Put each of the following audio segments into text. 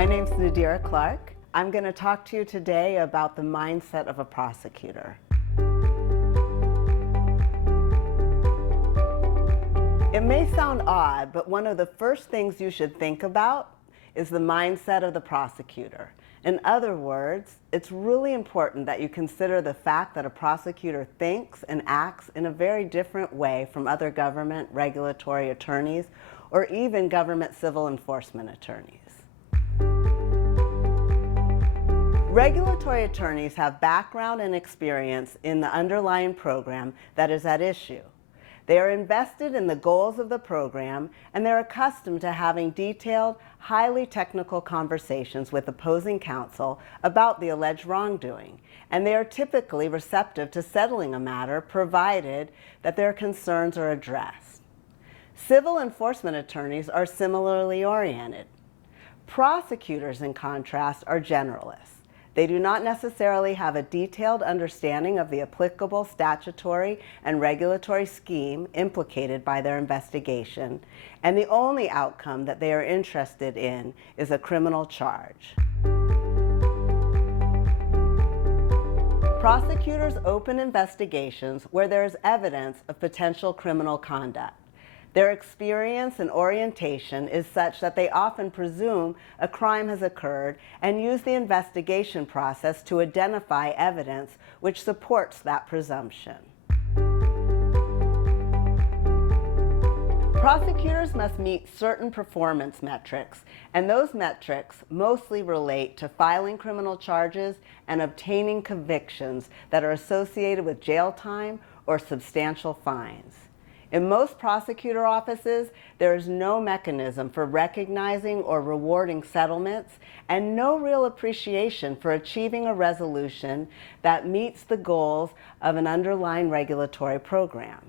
My name's Nadira Clarke. I'm going to talk to you today about the mindset of a prosecutor. It may sound odd, but one of the first things you should think about is the mindset of the prosecutor. In other words, it's really important that you consider the fact that a prosecutor thinks and acts in a very different way from other government regulatory attorneys or even government civil enforcement attorneys. Regulatory attorneys have background and experience in the underlying program that is at issue. They are invested in the goals of the program, and they're accustomed to having detailed, highly technical conversations with opposing counsel about the alleged wrongdoing, and they are typically receptive to settling a matter provided that their concerns are addressed. Civil enforcement attorneys are similarly oriented. Prosecutors, in contrast, are generalists. They do not necessarily have a detailed understanding of the applicable statutory and regulatory scheme implicated by their investigation, and the only outcome that they are interested in is a criminal charge. Prosecutors open investigations where there is evidence of potential criminal conduct. Their experience and orientation is such that they often presume a crime has occurred and use the investigation process to identify evidence which supports that presumption. Prosecutors must meet certain performance metrics, and those metrics mostly relate to filing criminal charges and obtaining convictions that are associated with jail time or substantial fines. In most prosecutor offices, there is no mechanism for recognizing or rewarding settlements and no real appreciation for achieving a resolution that meets the goals of an underlying regulatory program.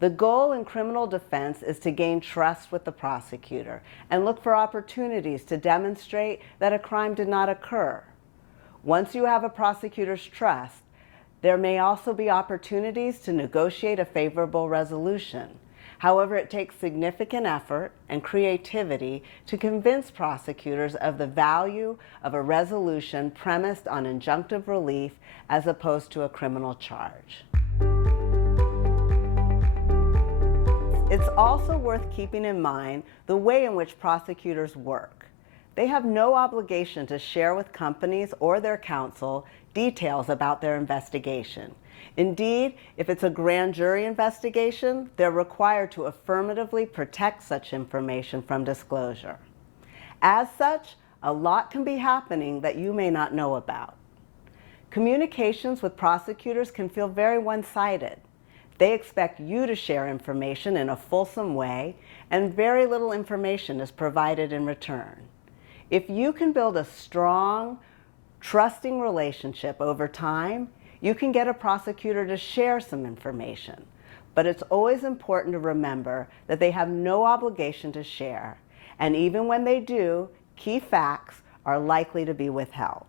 The goal in criminal defense is to gain trust with the prosecutor and look for opportunities to demonstrate that a crime did not occur. Once you have a prosecutor's trust, there may also be opportunities to negotiate a favorable resolution. However, it takes significant effort and creativity to convince prosecutors of the value of a resolution premised on injunctive relief as opposed to a criminal charge. It's also worth keeping in mind the way in which prosecutors work. They have no obligation to share with companies or their counsel details about their investigation. Indeed, if it's a grand jury investigation, they're required to affirmatively protect such information from disclosure. As such, a lot can be happening that you may not know about. Communications with prosecutors can feel very one-sided. They expect you to share information in a fulsome way, and very little information is provided in return. If you can build a strong, trusting relationship over time, you can get a prosecutor to share some information. But it's always important to remember that they have no obligation to share, and even when they do, key facts are likely to be withheld.